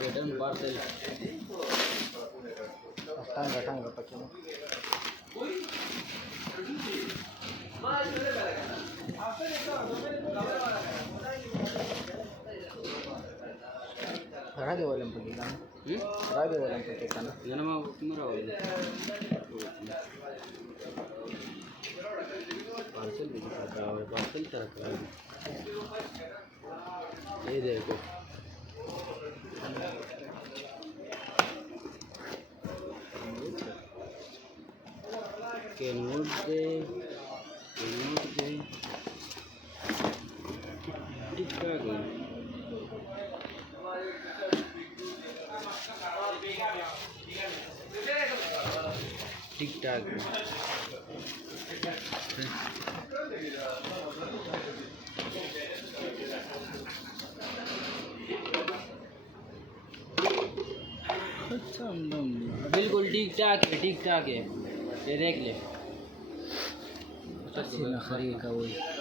return parcel tangga tangga pakai raga walang pagkikan raga walang pagkikan yana ma kumara wala parcel भी दिखाता है parcel तरह का ये देखो के नोट दे ठीक ठाक है ठीक ठाक है बिल्कुल ठीक ठाक है ये देख ले खरीद का वही